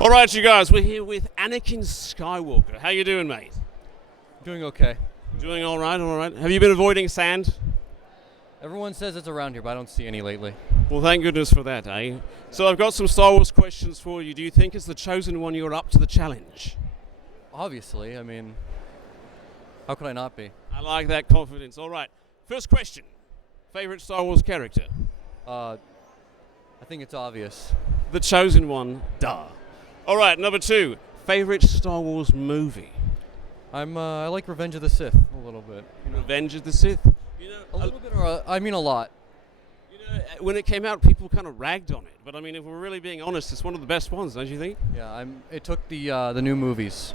All right, you guys, we're here with Anakin Skywalker. How you doing, mate? Doing okay. Doing all right, all right. Have you been avoiding sand? Everyone says it's around here, but I don't see any lately. Well, thank goodness for that, eh? So I've got some Star Wars questions for you. Do you think as the chosen one you're up to the challenge? Obviously, I mean, how could I not be? I like that confidence. All right. First question. Favorite Star Wars character? I think it's obvious. The chosen one. Duh. All right, number 2. Favorite Star Wars movie? I like Revenge of the Sith a little bit. You know, Revenge of the Sith? You know, a little bit, or I mean a lot. You know, when it came out, people kind of ragged on it. But I mean, if we're really being honest, it's one of the best ones, don't you think? Yeah, it took the new movies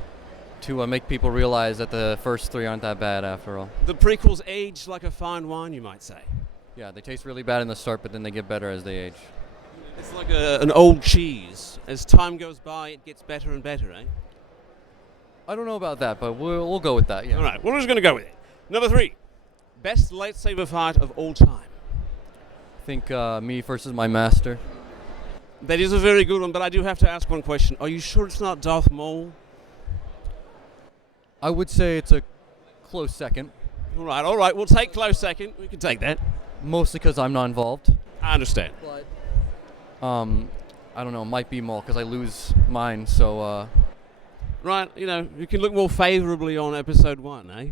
to make people realize that the first 3 aren't that bad after all. The prequels age like a fine wine, you might say. Yeah, they taste really bad in the start, but then they get better as they age. It's like an old cheese. As time goes by, it gets better and better, eh? I don't know about that, but we'll go with that, yeah. All right, we're just going to go with it. Number 3. Best lightsaber fight of all time? I think me versus my master. That is a very good one, but I do have to ask one question. Are you sure it's not Darth Maul? I would say it's a close second. All right, we'll take close second. We can take that. Mostly because I'm not involved. I understand. But, I don't know, it might be Maul because I lose mine, so, Right, you know, you can look more favorably on episode 1, eh?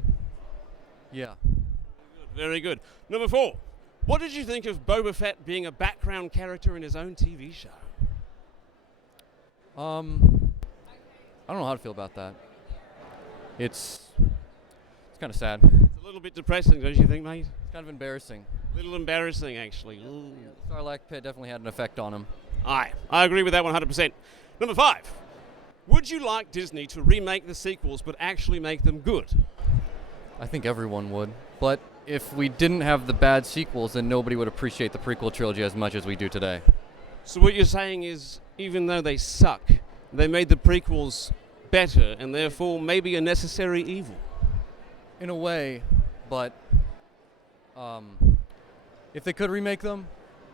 Yeah. Very good. Number 4. What did you think of Boba Fett being a background character in his own TV show? I don't know how to feel about that. It's kind of sad. It's a little bit depressing, don't you think, mate? It's kind of embarrassing. A little embarrassing, actually. Ooh. Yeah, Sarlacc pit definitely had an effect on him. I agree with that 100%. Number 5. Would you like Disney to remake the sequels but actually make them good? I think everyone would. But if we didn't have the bad sequels, then nobody would appreciate the prequel trilogy as much as we do today. So what you're saying is, even though they suck, they made the prequels better and therefore maybe a necessary evil? In a way, but if they could remake them,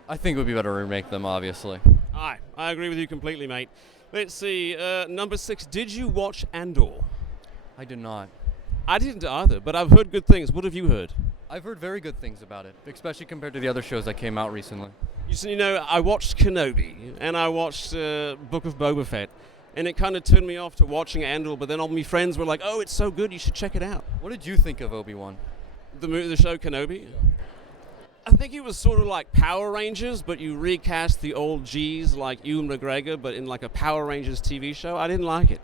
I think it would be better to remake them, obviously. I agree with you completely, mate. Let's see, number 6, did you watch Andor? I did not. I didn't either, but I've heard good things. What have you heard? I've heard very good things about it, especially compared to the other shows that came out recently. You know, I watched Kenobi, and I watched Book of Boba Fett, and it kind of turned me off to watching Andor, but then all my friends were like, oh, it's so good, you should check it out. What did you think of Obi-Wan? The show Kenobi? Yeah. I think it was sort of like Power Rangers, but you recast the old G's like Ewan McGregor, but in like a Power Rangers TV show. I didn't like it.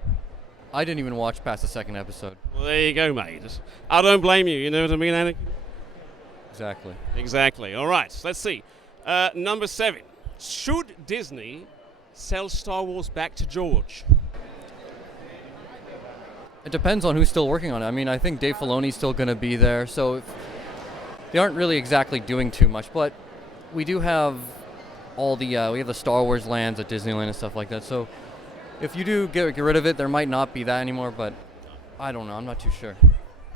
I didn't even watch past the second episode. Well, there you go, mate. I don't blame you, you know what I mean, Anakin? Exactly. Exactly. All right, let's see. Number 7. Should Disney sell Star Wars back to George? It depends on who's still working on it. I mean, I think Dave Filoni's still going to be there, so they aren't really exactly doing too much, but we do have all the we have the Star Wars lands at Disneyland and stuff like that. So if you do get rid of it, there might not be that anymore, but I don't know. I'm not too sure.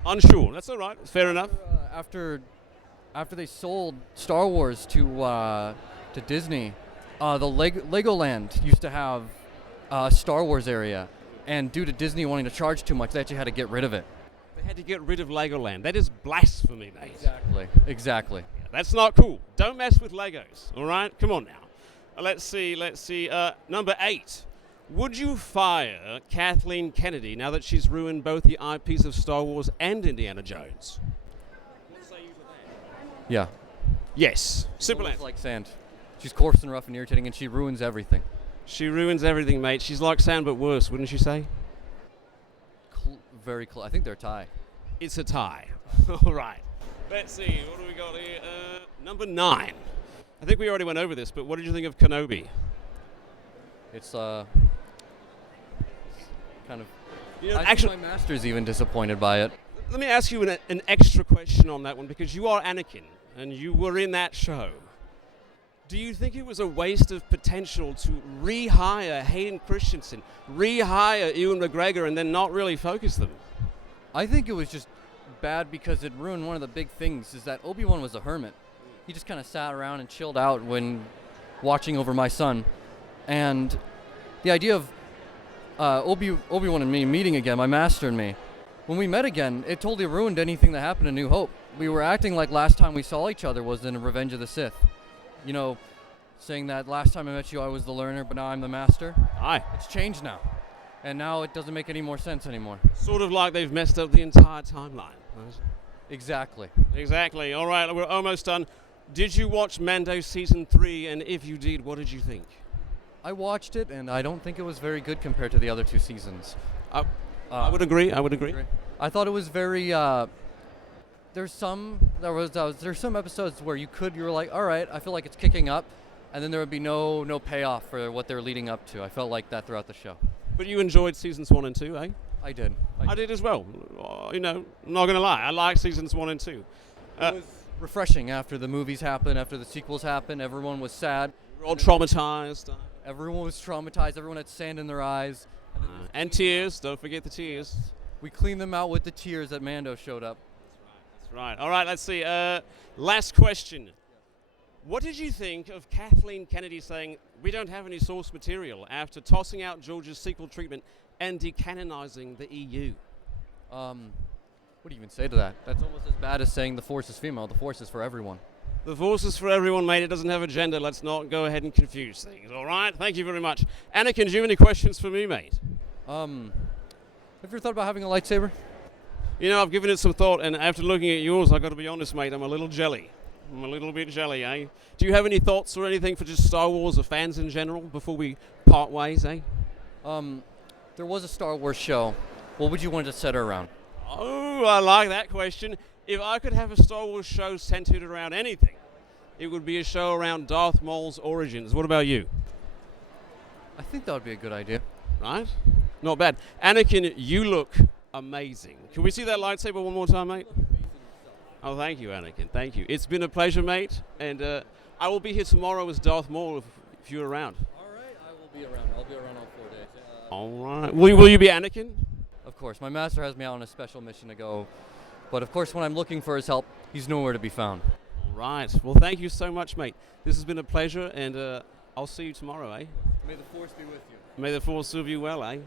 Unsure. That's all right. Fair enough. After they sold Star Wars to Disney, the Legoland used to have a Star Wars area, and due to Disney wanting to charge too much, they actually had to get rid of it. They had to get rid of Legoland. That is blasphemy, mate. Exactly. Yeah, that's not cool. Don't mess with Legos, all right? Come on now. Let's see. Number 8. Would you fire Kathleen Kennedy now that she's ruined both the IPs of Star Wars and Indiana Jones? What say you to that? Yeah. Yes. Simple answer. Like sand. She's coarse and rough and irritating, and she ruins everything. She ruins everything, mate. She's like sand, but worse, wouldn't you say? Very close. I think they're a tie. It's a tie. All right. Let's see. What do we got here? Number 9. I think we already went over this, but what did you think of Kenobi? It's kind of... You know, actually, my master's even disappointed by it. Let me ask you an extra question on that one, because you are Anakin, and you were in that show. Do you think it was a waste of potential to rehire Hayden Christensen, rehire Ewan McGregor, and then not really focus them? I think it was just bad because it ruined one of the big things, is that Obi-Wan was a hermit. He just kind of sat around and chilled out when watching over my son. And the idea of Obi-Wan and me meeting again, my master and me. When we met again, it totally ruined anything that happened in New Hope. We were acting like last time we saw each other was in Revenge of the Sith. You know, saying that last time I met you I was the learner, but now I'm the master. Aye. It's changed now. And now it doesn't make any more sense anymore. Sort of like they've messed up the entire timeline. Exactly. Exactly. All right, we're almost done. Did you watch Mando Season 3? And if you did, what did you think? I watched it, and I don't think it was very good compared to the other 2 seasons. I would agree. I thought it was very. There's some episodes where you were like, all right, I feel like it's kicking up, and then there would be no payoff for what they're leading up to. I felt like that throughout the show. But you enjoyed Seasons 1 and 2, eh? I did. I did as well. You know, I'm not going to lie. I like Seasons 1 and 2. It was refreshing after the movies happened, after the sequels happened. Everyone was sad. We're all traumatized. Everyone was traumatized. Everyone had sand in their eyes. And tears. Don't forget the tears. We cleaned them out with the tears that Mando showed up. That's right. All right, let's see. Last question. What did you think of Kathleen Kennedy saying, we don't have any source material after tossing out George's sequel treatment and decanonizing the EU? What do you even say to that? That's almost as bad as saying the Force is female. The Force is for everyone. The Force is for everyone, mate. It doesn't have a gender. Let's not go ahead and confuse things, all right? Thank you very much. Anakin, do you have any questions for me, mate? Have you ever thought about having a lightsaber? You know, I've given it some thought, and after looking at yours, I've got to be honest, mate, I'm a little jelly. I'm a little bit jelly, eh? Do you have any thoughts or anything for just Star Wars or fans in general before we part ways, eh? There was a Star Wars show. What would you want to set her around? Oh, I like that question. If I could have a Star Wars show centered around anything, it would be a show around Darth Maul's origins. What about you? I think that would be a good idea. Right? Not bad. Anakin, you look amazing. Can we see that lightsaber one more time, mate? Oh, thank you, Anakin. Thank you. It's been a pleasure, mate. And I will be here tomorrow as Darth Maul if you're around. All right, I will be around. I'll be around all 4 days. All right. Will you be Anakin? Of course. My master has me out on a special mission to go. But of course, when I'm looking for his help, he's nowhere to be found. All right. Well, thank you so much, mate. This has been a pleasure, and I'll see you tomorrow, eh? May the Force be with you. May the Force serve you well, eh?